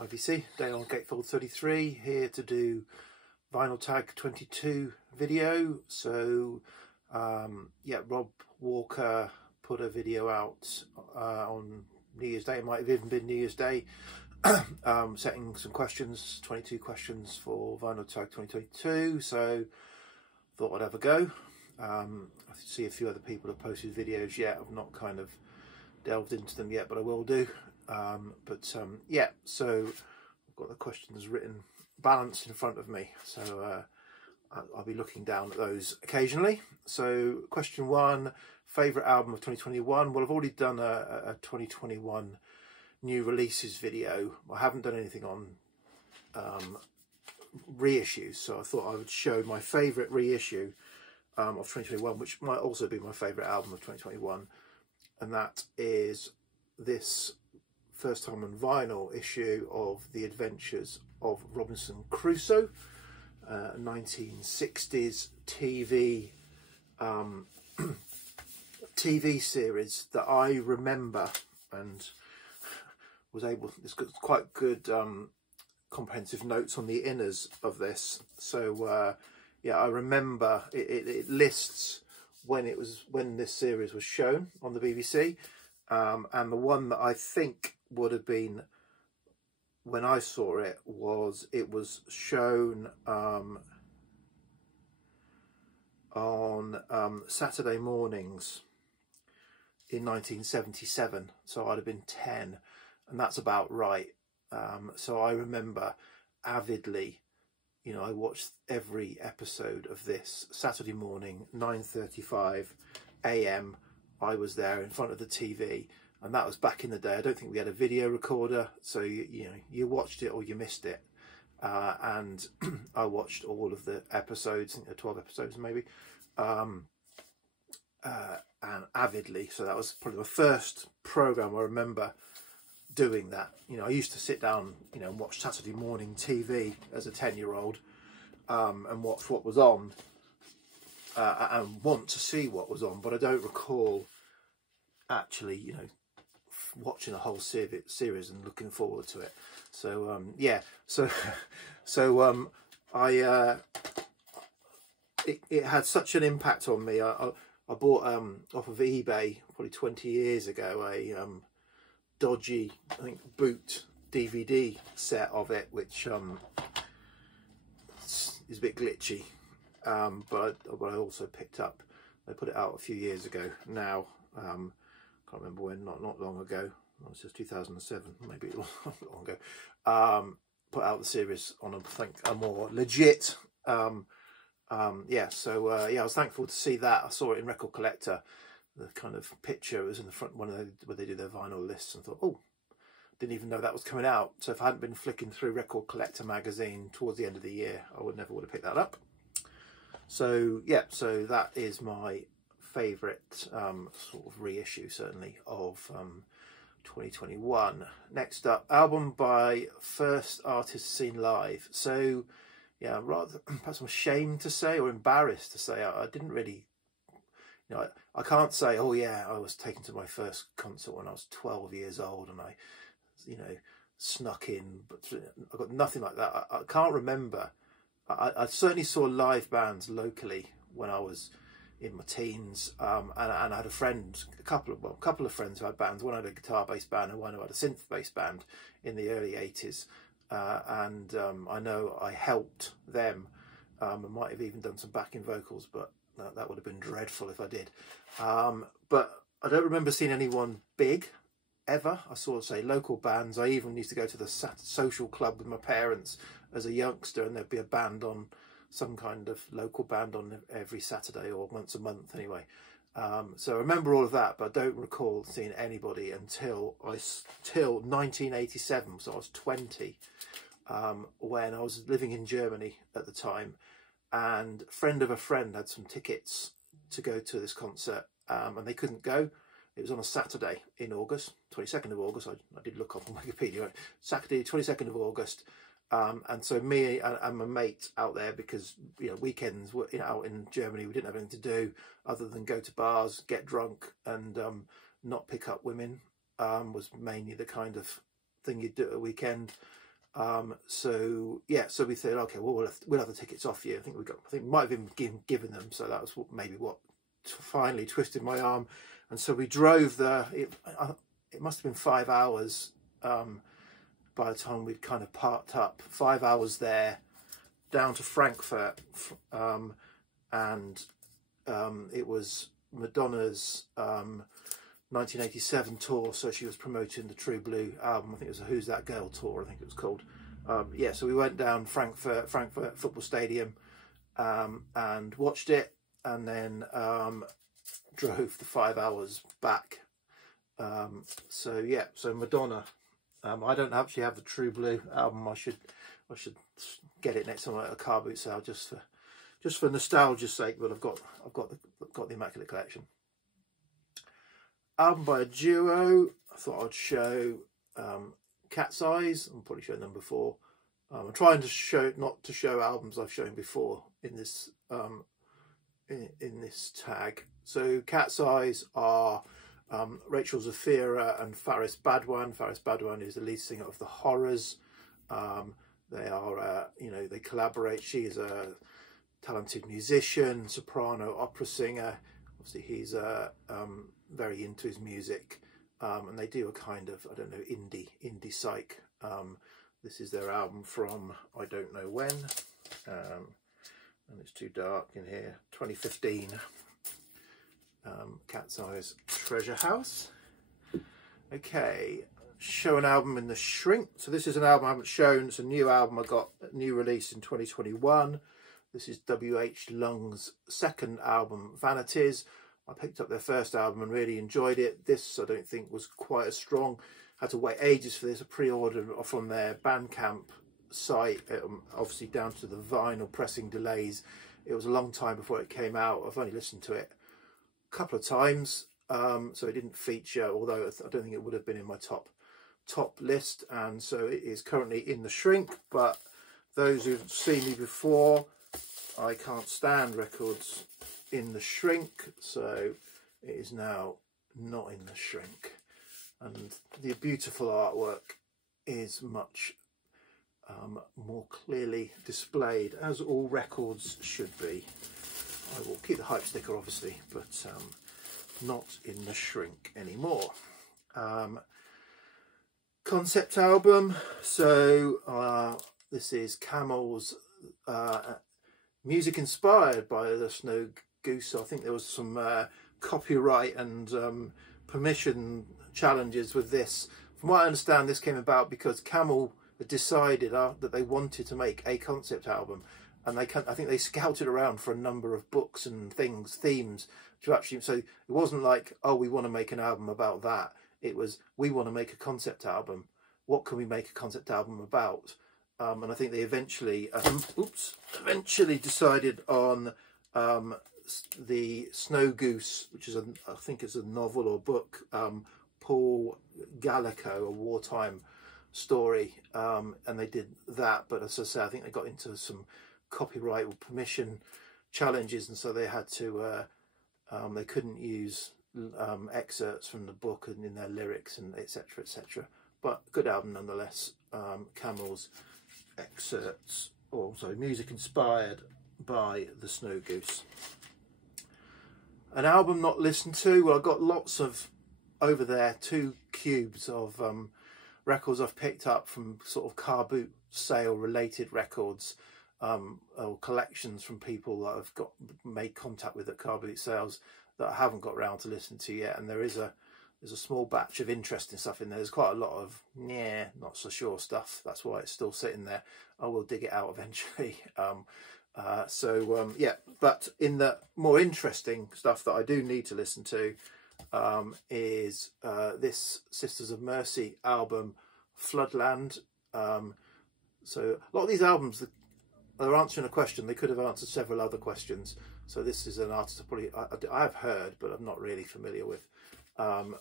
IVC, day on Gatefold 33, here to do Vinyl Tag 22 video. So yeah, Rob Walker put a video out on New Year's Day. It might have even been New Year's Day, setting some questions, 22 questions for Vinyl Tag 2022. So thought I'd have a go. I see a few other people have posted videos yet. I've not kind of delved into them yet, but I will do. Yeah, so I've got the questions written, balanced in front of me, so I'll be looking down at those occasionally. So question one, favourite album of 2021. Well, I've already done a 2021 new releases video. I haven't done anything on reissues, so I thought I would show my favourite reissue of 2021, which might also be my favourite album of 2021, and that is this first time on vinyl issue of The Adventures of Robinson Crusoe, 1960s TV TV series that I remember and was able. It's got quite good comprehensive notes on the inners of this. So yeah, I remember it lists when this series was shown on the BBC, and the one that I think would have been when I saw it was shown on Saturday mornings in 1977, so I'd have been 10, and that's about right. So I remember avidly, you know, I watched every episode of this Saturday morning, 9:35 AM. I was there in front of the TV, and that was back in the day. I don't think we had a video recorder, so you know, you watched it or you missed it. And I watched all of the episodes, I think there were 12 episodes maybe, and avidly. So that was probably the first program I remember doing that. You know, I used to sit down, you know, and watch Saturday morning TV as a 10-year-old, and watch what was on, and want to see what was on, but I don't recall actually, you know, watching a whole series and looking forward to it. So yeah, so it had such an impact on me. I bought off of eBay probably 20 years ago a dodgy, I think, boot DVD set of it, which is a bit glitchy, but I also picked up. They put it out a few years ago now. Can't remember when, not long ago. It was just 2007, maybe long ago. Put out the series on a more legit. Yeah, so yeah, I was thankful to see that. I saw it in Record Collector. The kind of picture was in the front where they do their vinyl lists, and thought, oh, didn't even know that was coming out. So if I hadn't been flicking through Record Collector magazine towards the end of the year, I never would have picked that up. So yeah, so that is my favourite sort of reissue, certainly, of 2021. Next up, album by first artist seen live. So yeah, rather perhaps I'm ashamed to say, or embarrassed to say, I didn't really, you know, I can't say, oh yeah, I was taken to my first concert when I was 12 years old and I, you know, snuck in, but I got nothing like that. I can't remember. I certainly saw live bands locally when I was in my teens, and I had a couple of friends who had bands. One had a guitar-based band and one who had a synth-based band in the early 80s, and I know I helped them. I might have even done some backing vocals, but that would have been dreadful if I did. But I don't remember seeing anyone big ever. I saw, say, local bands. I even used to go to the social club with my parents as a youngster, and there'd be a band on, some kind of local band on every Saturday or once a month anyway. So I remember all of that, but I don't recall seeing anybody until 1987, so I was 20, when I was living in Germany at the time, and a friend of a friend had some tickets to go to this concert, and they couldn't go. It was on a Saturday in August, 22nd of August. I did look up on Wikipedia, right? Saturday, 22nd of August. And so me and my mate out there, because, you know, weekends were, you know, out in Germany, we didn't have anything to do other than go to bars, get drunk, and not pick up women, was mainly the kind of thing you'd do at a weekend. So yeah, so we said, okay, well, we'll have the tickets off you. I think we might have been given them, so that was maybe what finally twisted my arm. And so we drove it must have been 5 hours by the time we'd kind of parked up. 5 hours there, down to Frankfurt, and it was Madonna's 1987 tour, so she was promoting the True Blue album. I think it was a Who's That Girl tour, I think it was called. Yeah, so we went down Frankfurt Football Stadium and watched it, and then drove the 5 hours back. So yeah, so Madonna. I don't actually have the True Blue album. I should get it next time at a car boot sale, just for nostalgia's sake. But I've got the Immaculate Collection. Album by a duo. I thought I'd show Cat's Eyes. I'm probably shown them before. I'm trying to not to show albums I've shown before in this in this tag. So Cat's Eyes are Rachel Zafira and Faris Badwan. Faris Badwan is the lead singer of the Horrors. They are, they collaborate. She is a talented musician, soprano, opera singer. Obviously, he's very into his music, and they do a kind of, I don't know, indie psych. This is their album from I don't know when, and it's too dark in here. 2015. Cat's Eyes Treasure House. Okay, show an album in the shrink. So this is an album I haven't shown. It's a new album. I got a new release in 2021. This is W.H. Lung's second album, Vanities. I picked up their first album and really enjoyed it. This I don't think was quite as strong. Had to wait ages for this. I pre-ordered from their Bandcamp site, obviously down to the vinyl pressing delays. It was a long time before it came out. I've only listened to it a couple of times, so it didn't feature, although I don't think it would have been in my top list, and so it is currently in the shrink. But those who've seen me before, I can't stand records in the shrink, so it is now not in the shrink. And the beautiful artwork is much more clearly displayed, as all records should be. I will keep the hype sticker, obviously, but not in the shrink anymore. Concept album. So this is Camel's music inspired by the Snow Goose. I think there was some copyright and permission challenges with this. From what I understand, this came about because Camel had decided that they wanted to make a concept album, and I think they scouted around for a number of books and themes to actually, so it wasn't like, oh, we want to make an album about that. It was, we want to make a concept album. What can we make a concept album about? And I think they eventually decided on the Snow Goose, which is I think it's a novel or book, Paul Gallico, a wartime story, and they did that. But as I say, I think they got into some copyright or permission challenges, and so they had to they couldn't use excerpts from the book and in their lyrics and etc, etc. But good album nonetheless. Camel's excerpts, or sorry, music inspired by the Snow Goose. An album not listened to. Well, I've got lots of over there, 2 cubes of records I've picked up from sort of car boot sale related records, or collections from people that I've made contact with at car boot sales that I haven't got around to listen to yet. And there's a small batch of interesting stuff in there. There's quite a lot of not so sure stuff. That's why it's still sitting there. I will dig it out eventually. Yeah, but in the more interesting stuff that I do need to listen to is this Sisters of Mercy album, Floodland. So a lot of these albums, they're answering a question. They could have answered several other questions. So this is an artist I have heard, but I'm not really familiar with,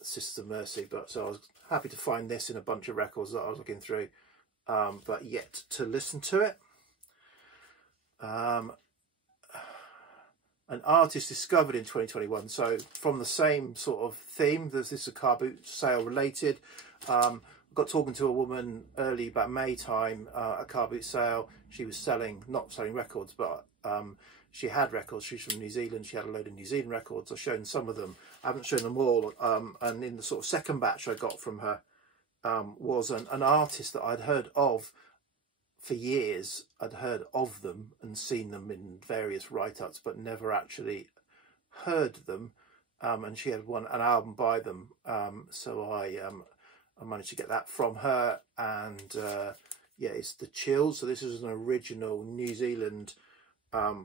Sisters of Mercy. But so I was happy to find this in a bunch of records that I was looking through, but yet to listen to it. An artist discovered in 2021, so from the same sort of theme. This is a car boot sale related. got talking to a woman early about May time at a car boot sale. She was not selling records, but she had records. She's from New Zealand. She had a load of New Zealand records. I've shown some of them. I haven't shown them all. And in the sort of second batch I got from her was an artist that I'd heard of for years. I'd heard of them and seen them in various write-ups, but never actually heard them. And she had an album by them. So I managed to get that from her. And yeah, it's The Chills. So this is an original New Zealand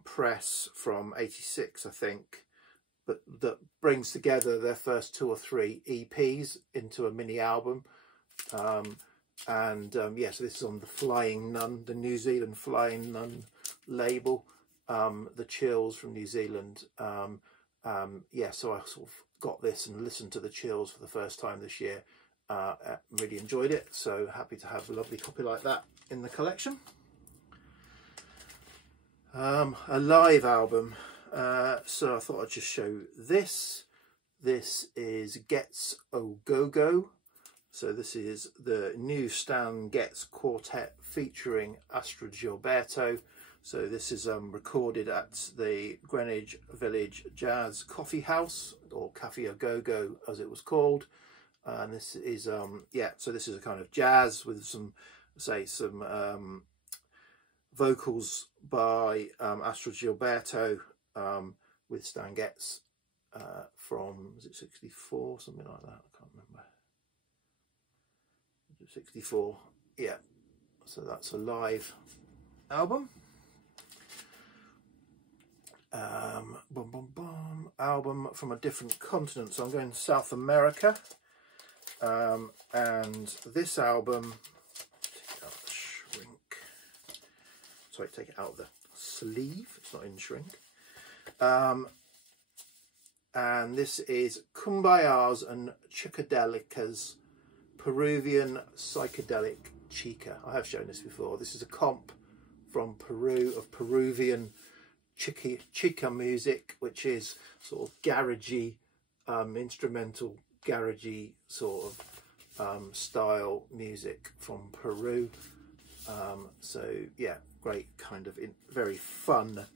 press from '86, I think, but that brings together their first 2 or 3 EPs into a mini album. Yeah, so this is on the Flying Nun, the New Zealand Flying Nun label. The Chills from New Zealand. Yeah, so I sort of got this and listened to The Chills for the first time this year. Really enjoyed it, so happy to have a lovely copy like that in the collection. A live album, so I thought I'd just show this. This is Getz O Go Go. So this is the new Stan Getz quartet featuring Astrud Gilberto. So this is recorded at the Greenwich Village Jazz Coffee House, or Cafe A Go Go as it was called. And this is yeah, so this is a kind of jazz with some vocals by Astrud Gilberto, with Stan Getz from, was it 64, something like that, I can't remember. 64, yeah, so that's a live album. Album from a different continent, so I'm going to South America, and this album, take it out of the shrink, sorry, take it out of the sleeve, it's not in shrink, and this is Cumbayas and Chicadelicas, Peruvian Psychedelic Chica. I have shown this before. This is a comp from Peru of Peruvian chica music, which is sort of garagey, instrumental garagey sort of style music from Peru. So yeah, great kind of very fun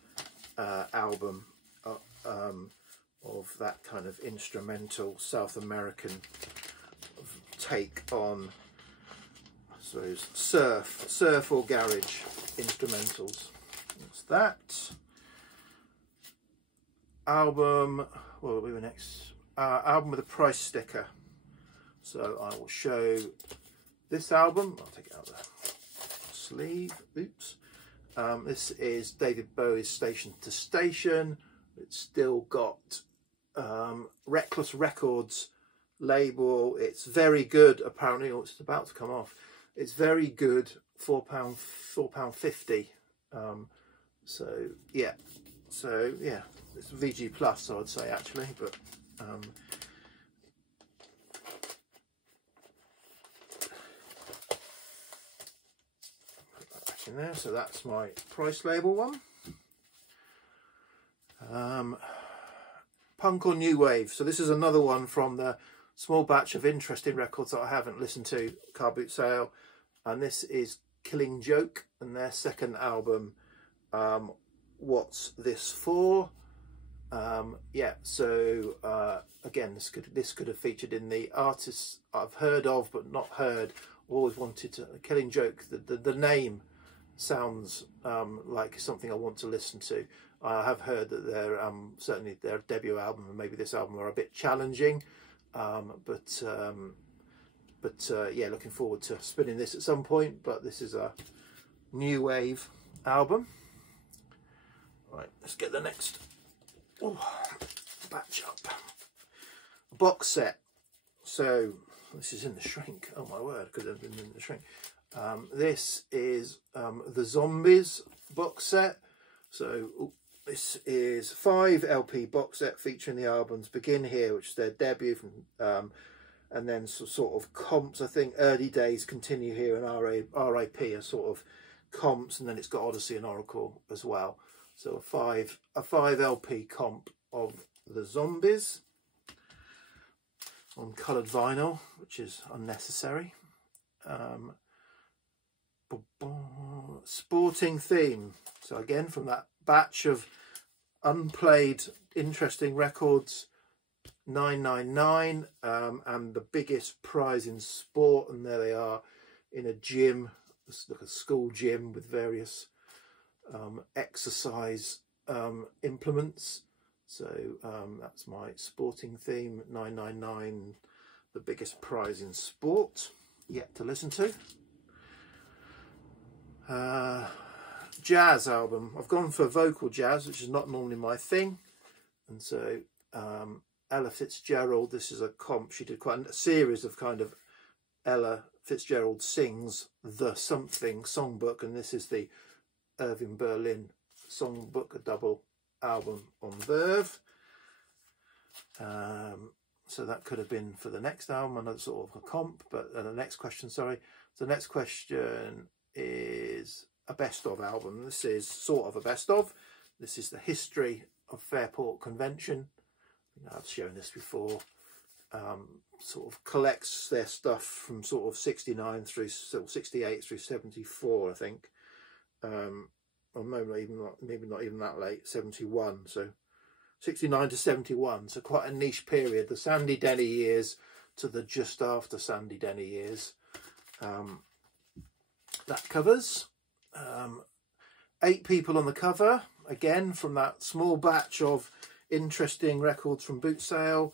album of that kind of instrumental South American take on, I suppose, surf or garage instrumentals. That's that. Album, well, we were next. Album with a price sticker. So I will show this album. I'll take it out of the sleeve. Oops. This is David Bowie's Station to Station. It's still got Reckless Records label. It's very good, apparently. Oh, it's about to come off. It's very good. £4.50. So yeah, it's VG plus, I would say, actually, but put that back in there. So that's my price label one. Punk or New Wave. So this is another one from the small batch of interesting records that I haven't listened to, Car Boot Sale, and this is Killing Joke and their second album, What's This For? Yeah, so again, this could have featured in the artists I've heard of but not heard. Always wanted to. Killing Joke, the name sounds like something I want to listen to. I have heard that their certainly their debut album and maybe this album are a bit challenging, but yeah, looking forward to spinning this at some point. But this is a new wave album. Right, let's get the next batch up. A box set. So this is in the shrink. Oh my word, could have been in the shrink. This is the Zombies box set. So this is 5 LP box set featuring the albums Begin Here, which is their debut, from and then sort of comps. I think Early Days, Continue Here, and RIP are sort of comps, and then it's got Odyssey and Oracle as well. So a 5 LP comp of the Zombies on coloured vinyl, which is unnecessary. Sporting theme. So again, from that batch of unplayed interesting records, 999, and the biggest prize in sport, and there they are in a gym, like a school gym with various exercise implements. So that's my sporting theme, 999, the biggest prize in sport, yet to listen to. Jazz album. I've gone for vocal jazz, which is not normally my thing, and so Ella Fitzgerald, this is a comp. She did quite a series of kind of Ella Fitzgerald Sings the Something songbook, and this is the Irving Berlin songbook, a double album on Verve. So that could have been for the next album, another sort of a comp, but the next question, sorry. So the next question is a best of album. This is sort of a best of. This is the history of Fairport Convention. I've shown this before. Sort of collects their stuff from sort of 69 through 68 through 74, I think. Or maybe not even that late, 71. So 69 to 71. So quite a niche period. The Sandy Denny years to the just after Sandy Denny years. That covers 8 people on the cover, again from that small batch of interesting records from Boot Sale.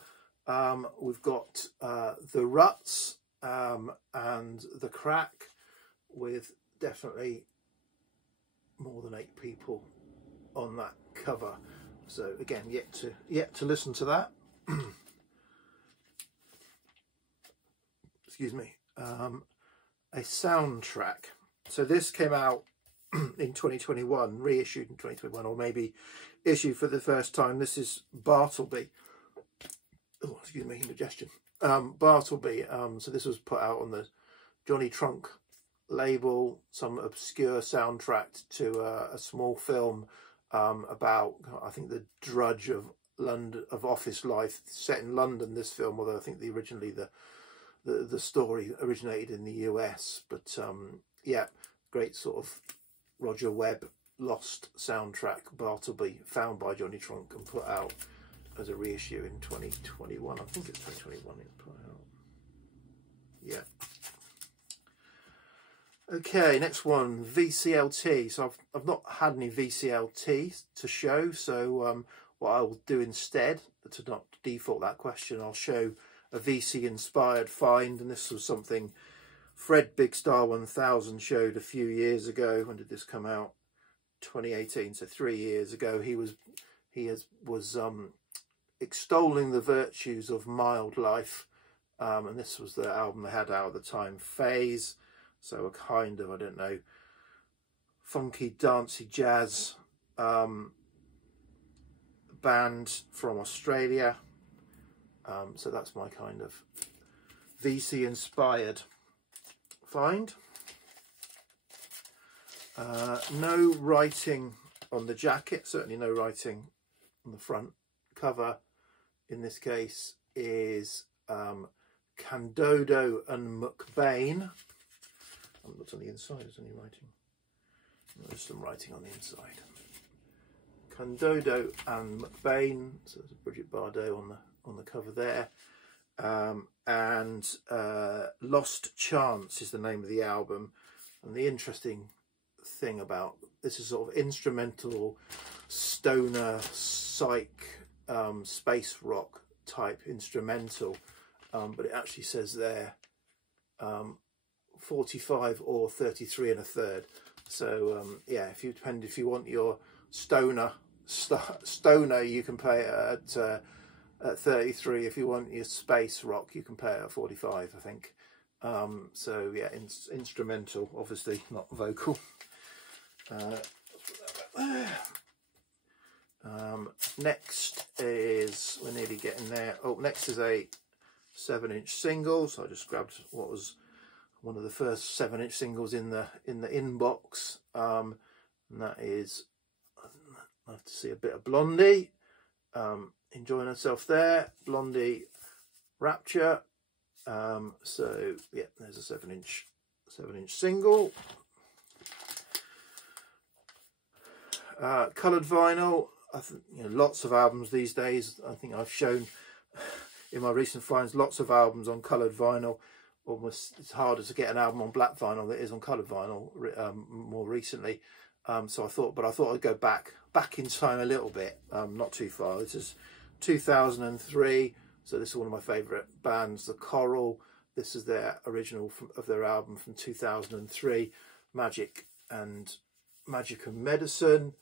We've got The Ruts and The Crack, with definitely more than 8 people on that cover. So again, yet to listen to that. Excuse me. A soundtrack. So this came out in 2021, reissued in 2021, or maybe issued for the first time. This is Bartleby. Oh, excuse me, indigestion. Bartleby. So this was put out on the Johnny Trunk label, some obscure soundtrack to a small film about, I think, the drudge of London, of office life, set in London. This film, although I think originally the story originated in the US, but yeah, great sort of Roger Webb lost soundtrack, Bartleby, found by Johnny Trunk and put out as a reissue in 2021. I think it's 2021 it put out. Yeah. Okay, next one, VCLT. So I've not had any VCLT to show, so what I will do instead, to not default that question, I'll show a VC inspired find, and this was something Fred Big Star 1000 showed a few years ago. When did this come out? 2018, so 3 years ago. He was extolling the virtues of mild life, and this was the album they had out at the time, Phase. So a kind of, I don't know, funky dancey jazz band from Australia. So that's my kind of VC inspired find. No writing on the jacket, certainly no writing on the front cover. In this case is Candodo and McBain. I haven't looked on the inside, is any writing? There's some writing on the inside. Candodo and McBain, so there's Bridget Bardot on the cover there. And Lost Chance is the name of the album. And the interesting thing about this is sort of instrumental stoner psych space rock type instrumental, but it actually says there 45 or 33 1/3. So yeah, if you want your stoner you can play it at 33. If you want your space rock you can play it at 45, I think. So yeah, instrumental, obviously not vocal. Next is, we're nearly getting there. Oh, next is a 7-inch single. So I just grabbed what was one of the first 7-inch singles in the inbox, and that is, I have to see a bit of Blondie, enjoying herself there. Blondie, Rapture. So yeah, there's a 7-inch 7-inch single. Coloured vinyl. I think, you know, lots of albums these days. I think I've shown in my recent finds lots of albums on coloured vinyl. Almost it's harder to get an album on black vinyl than it is on coloured vinyl more recently. So I thought I'd go back in time a little bit, not too far. This is 2003. So this is one of my favourite bands, The Coral. This is their original of their album from 2003, Magic and Medicine.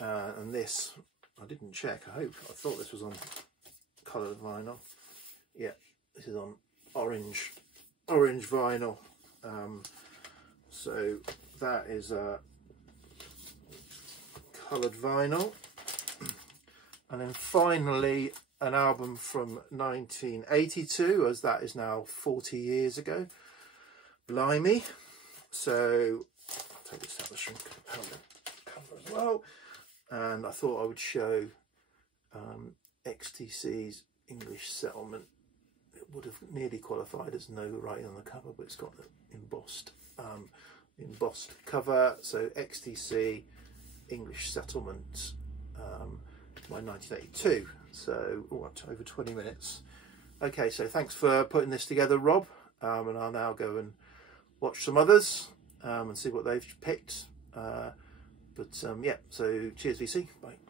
And this, I didn't check, I thought this was on coloured vinyl. Yeah, this is on orange vinyl. So that is a coloured vinyl. And then finally an album from 1982, as that is now 40 years ago. Blimey. So I'll take this out of the shrink cover as well. And I thought I would show XTC's English Settlement. It would have nearly qualified as no writing on the cover, but it's got the embossed cover. So XTC English Settlement by 1982. So over 20 minutes. Okay, so thanks for putting this together, Rob. And I'll now go and watch some others and see what they've picked. Yeah, so cheers VC, bye.